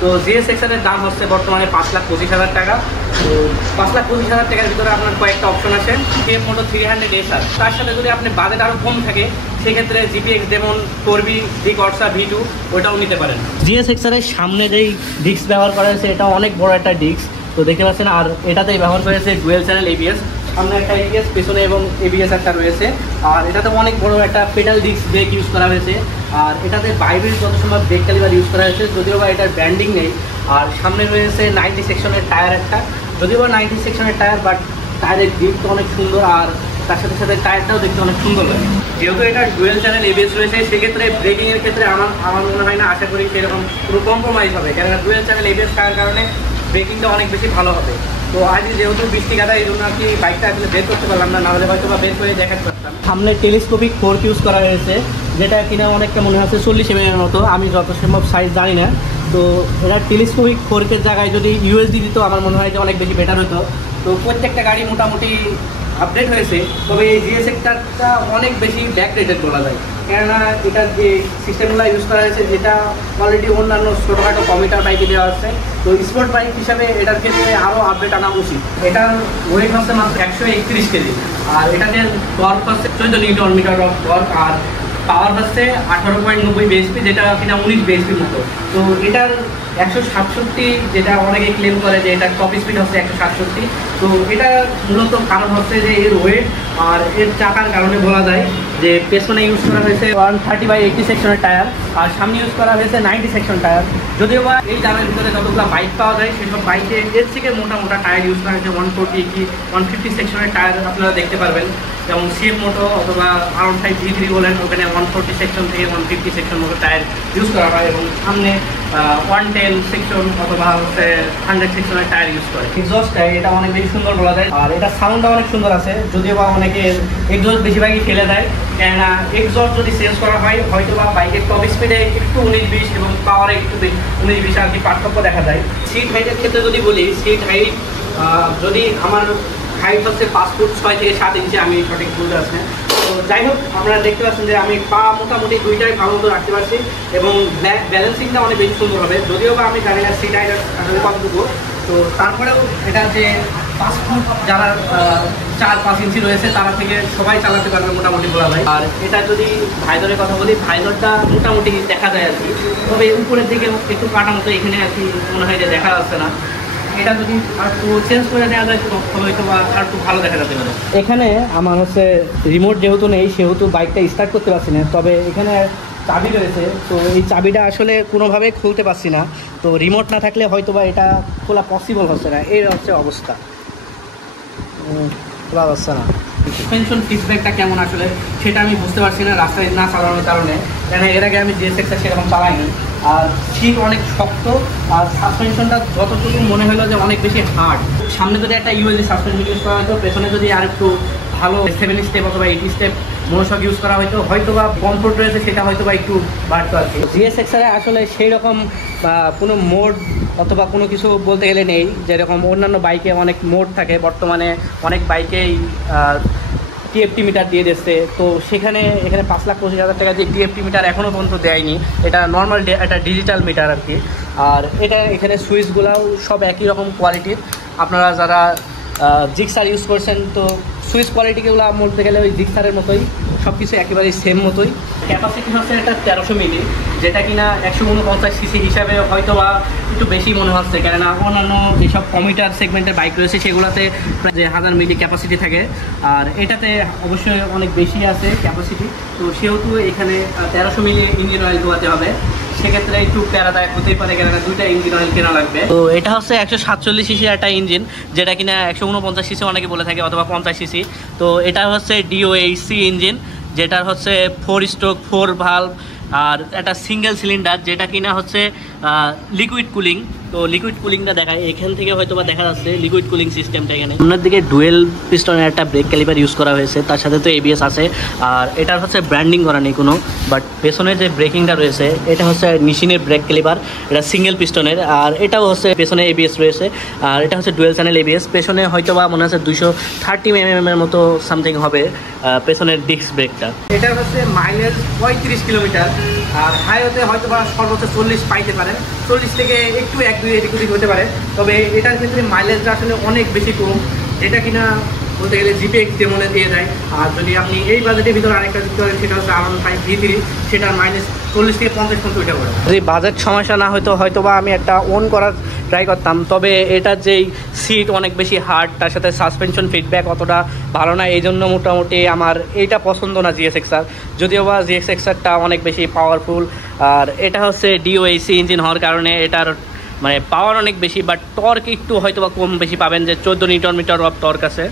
তো জিএসএক্সআরের দাম হচ্ছে বর্তমানে 5,25,000 টাকা। তো 5,25,000 টাকার ভিতরে আপনার কয়েকটা অপশন আছে। সিএফ মোটো 300 SR, তার সাথে যদি আপনি বাজেট আরও কম থাকে সেক্ষেত্রে GPX demon 4B D কর্সা V2 ওটাও নিতে পারেন। জিএসএক্সআরের সামনে যেই ডিস্ক ব্যবহার করা হয়েছে এটা অনেক বড় একটা ডিস্ক, তো দেখতে পাচ্ছেন। আর এটাতেই ব্যবহার করেছে ডুয়েল চ্যানেল ABS, সামনে একটা ABS পেছনে এবং ABS একটা রয়েছে। আর এটাতে অনেক বড় একটা পেডাল ডিস্ক ব্রেক ইউজ করা হয়েছে। আর এটাতে বাইরের যত সম্ভব ব্রেক ক্যালিপার ইউজ করা হয়েছে, যদিও বা এটার ব্র্যান্ডিং নেই। আর সামনে রয়েছে 90 সেকশনের টায়ার একটা, যদিও বা 90 সেকশনের টায়ার, বাট টায়ারের গ্রিপ তো অনেক সুন্দর আর তার সাথে সাথে টায়ারটাও দেখতে অনেক সুন্দর লাগে। যেহেতু এটা ডুয়েল চ্যানেল ABS রয়েছে সেক্ষেত্রে ব্রেকিংয়ের ক্ষেত্রে আমার মনে হয় না, আশা করি সেরকম কোনো কম্প্রোমাইজ হবে, কেননা ডুয়েল চ্যানেল ABS থাকার কারণে ব্রেকিংটা অনেক বেশি ভালো হবে। তো আজ যেহেতু বৃষ্টি কাদা এই জন্য আর কি বাইকটা আসলে বের করতে পারলাম না, নাহলে হয়তো বা বের করে দেখাতে পারতাম। সামনে টেলিস্কোপিক ফোর্ক ইউজ করা হয়েছে, যেটা কিনা অনেকটা মনে হচ্ছে 40 mm এর মতো, আমি যত সম্ভব সাইজ জানি না। তো এটা টেলিস্কোপিক ফোর্কের জায়গায় যদি USD দিত আমার মনে হয় যে অনেক বেশি বেটার হতো। তো প্রত্যেকটা গাড়ি মোটামুটি আপডেট হয়েছে, তবে এই জিএসএক্সআরটা অনেক বেশি ব্যাকডেটেড বলা যায়, কেননা এটার যে সিস্টেমগুলো ইউজ করা হয়েছে যেটা অলরেডি অন্যান্য ছোটোখাটো কমিটার বাইকে দেওয়া আছে। তো স্পোর্ট বাইক হিসাবে এটার ক্ষেত্রে আরও আপডেট আনা উচিত। এটার ওয়েট হচ্ছে মাত্র 131 কেজি, আর এটাতে টর্ক হচ্ছে 14 নিউটন মিটার অফ টর্ক, আর পাওয়ার হচ্ছে 18.90 bhp, যেটা কিনা 19 bhp মতো। তো এটার 167, যেটা অনেকে ক্লেম করে যে এটার টপ স্পিড হচ্ছে 167। তো এটা মূলত কারণ হচ্ছে যে এর ওয়েট আর এর চাকার কারণে বলা যায় যে পেছনে ইউজ করা হয়েছে 130/80 সেকশনের টায়ার, আর সামনে ইউজ করা হয়েছে 90 সেকশন টায়ার। যদিও বা এই দামের ভিতরে যতগুলো বাইক পাওয়া যায় সেসব বাইকে এর থেকে মোটা টায়ার ইউজ করা হয়েছে 140 কি 150 সেকশনের টায়ার আপনারা দেখতে পারবেন, যেমন সিএফ মোটো অথবা R15 G3 বলেন, ওখানে 140 সেকশন থেকে 150 সেকশন মতো টায়ার ইউজ করা হয়, এবং সামনে 110 সেকশন অথবা হচ্ছে 100 সেকশনের টায়ার ইউজ করে। এক্সস্টটা এটা অনেক বেশি সুন্দর বলা যায়, আর এটা সাউন্ডটা অনেক সুন্দর আছে, যদিও বা অনেকে এক্সস্ট বেশিরভাগই ফেলে দেয়, কেননা এক্সস্ট যদি চেঞ্জ করা হয় হয়তো বা বাইকের টপ স্পিডে একটু 19-20 এবং পাওয়ারে একটু 19-20 আর কি পার্থক্য দেখা যায়। সিট হাইটের ক্ষেত্রে যদি বলি, সিট হাইট যদি আমার হাইট হচ্ছে 5 ফুট 6 থেকে 7 ইঞ্চি, আমি সঠিক বলতে পারছি না। তো যাই হোক, আপনারা দেখতে পাচ্ছেন যে আমি পা মোটামুটি দুইটাই ভালো মতো রাখতে পারছি, এবং ব্যালেন্সিংটা অনেক বেশি সুন্দর হবে, যদিও বা আমি জানি না সিট হাইট আসলে কতটুকু। তো তারপরেও এটা যে 5 ফুট যারা 4-5 ইঞ্চি রয়েছে তারা থেকে সবাই চালাতে পারবে মোটামুটি বলা যায়। আর এটা যদি ভাইজরের কথা বলি, ভাইজরটা মোটামুটি দেখা যায় আর কি, তবে উপরের দিকে একটু কাটা মতো এখানে আর কি মনে হয় যে দেখা যাচ্ছে না। এটা যদি আর একটু চেঞ্জ করে দেওয়া যায় হয়তো বা আর একটু ভালো দেখা যেতে পারে। এখানে আমার হচ্ছে রিমোট যেহেতু নেই সেহেতু বাইকটা স্টার্ট করতে পারছি না, তবে এখানে চাবি রয়েছে, তো এই চাবিটা আসলে কোনোভাবে খুলতে পারছি না। তো রিমোট না থাকলে হয়তো বা এটা খোলা পসিবল হচ্ছে না, এই হচ্ছে অবস্থা, খোলা যাচ্ছে না। সাসপেনশন ফিডব্যাকটা কেমন আসলে সেটা আমি বুঝতে পারছি না রাস্তায় না চালানোর কারণে, কেন এর আগে আমি জিএসএক্সআর সেরকম চালাইনি। আর সিট অনেক শক্ত, আর সাসপেনশনটা যতটুকু মনে হলো যে অনেক বেশি হার্ড। সামনে যদি একটা ইউএসডি সাসপেনশন ইউজ করা হতো, পেছনে যদি আর একটু ভালো 7 স্টেপ অথবা 8 স্টেপ মনোসক ইউজ করা হয়তো বা কমফোর্ট রয়েছে সেটা হয়তো বা একটু বাড়তো আর কি। জিএসএক্সআরে আসলে সেই রকম কোনো মোড অথবা কোনো কিছু বলতে গেলে নেই, যেরকম অন্যান্য বাইকে অনেক মোড থাকে, বর্তমানে অনেক বাইকেই TFT মিটার দিয়ে দিচ্ছে। তো এখানে 5,25,000 টাকা দিয়ে TFT মিটার এখনও পর্যন্ত দেয়নি, এটা নর্মাল একটা ডিজিটাল মিটার আর কি। আর এখানে সুইচগুলাও সব একই রকম কোয়ালিটির, আপনারা যারা জিক্সার ইউজ করছেন তো সুইচ কোয়ালিটিগুলো বলতে গেলে ওই জিক্সারের মতোই, সব কিছু একেবারেই সেম মতোই। ক্যাপাসিটি হচ্ছে একটা 1300 মিলি, যেটা কিনা 149 সিসি হিসাবে হয়তো বা একটু বেশি মনে হচ্ছে, কেননা অন্যান্য যেসব কমিউটার সেগমেন্টের বাইক রয়েছে সেগুলোতে প্রায় 1000 মিলি ক্যাপাসিটি থাকে, আর এটাতে অবশ্যই অনেক বেশি আছে ক্যাপাসিটি। তো সেহেতু এখানে 1300 মিলি ইঞ্জিন অয়েল ধোয়াতে হবে, সেক্ষেত্রে একটু প্যারাদায়ক হতেই পারে, কেননা দুইটা ইঞ্জিন অয়েল কেনা লাগবে। তো এটা হচ্ছে 147 সিসির একটা ইঞ্জিন, যেটা কিনা 149 সিসি অনেকে বলে থাকে অথবা 50 সিসি। তো এটা হচ্ছে DOHC ইঞ্জিন, যেটার হচ্ছে 4 স্ট্রোক 4 ভালভ, আর একটা সিঙ্গেল সিলিন্ডার, যেটা কিনা হচ্ছে লিকুইড কুলিং। তো লিকুইড কুলিংটা দেখায়, এখান থেকে হয়তো বা দেখা যাচ্ছে লিকুইড কুলিং সিস্টেমটা এখানে। সামনের দিকে ডুয়েল পিস্টনের একটা ব্রেক ক্যালিপার ইউজ করা হয়েছে, তার সাথে তো এবিএস আছে। আর এটার হচ্ছে ব্র্যান্ডিং করা নেই কোনো, বাট পেছনে যে ব্রেকিংটা রয়েছে এটা হচ্ছে নিশিনের ব্রেক ক্যালিপার, এটা সিঙ্গেল পিস্টনের। আর এটাও হচ্ছে পেছনে এবিএস রয়েছে, আর এটা হচ্ছে ডুয়েল চ্যানেল এবিএস। পেছনে হয়তো বা মনে হচ্ছে 230 mm এর মতো সামথিং হবে পেছনের ডিস্ক ব্রেকটা। এটা হচ্ছে মাইলেজ 35 কিলোমিটার, আর হাইওয়েতে হয়তো বা সর্বোচ্চ 40 পাইতে পারেন, 40 থেকে একটু 1-2 এদিক ওদিক হতে পারে। তবে এটার ক্ষেত্রে মাইলেজটা আসলে অনেক বেশি কম, যেটা কিনা বলতে গেলে জিপিএক্স ডেমনে দিয়ে যায়। আর যদি আপনি এই বাজেটের ভিতরে আরেকটা যুক্ত করেন, সেটা হচ্ছে R15 V3, সেটার মাইলেজ 40 থেকে 50 পর্যন্ত উঠে পড়ে। যদি বাজেট সমস্যা না হয়তো বা আমি একটা ওন করার ট্রাই করতাম। তবে এটার যেই সিট অনেক বেশি হার্ড, তার সাথে সাসপেনশন ফিডব্যাক অতটা ভালো না, এই জন্য মোটামুটি আমার এইটা পছন্দ না GSX-R। যদিও বা GSX-Rটা অনেক বেশি পাওয়ারফুল, আর এটা হচ্ছে DOAC ইঞ্জিন হওয়ার কারণে এটার মানে পাওয়ার অনেক বেশি, বাট টর্ক একটু হয়তো বা কম বেশি পাবেন, যে 14 নিউটন মিটার অফ টর্ক আছে।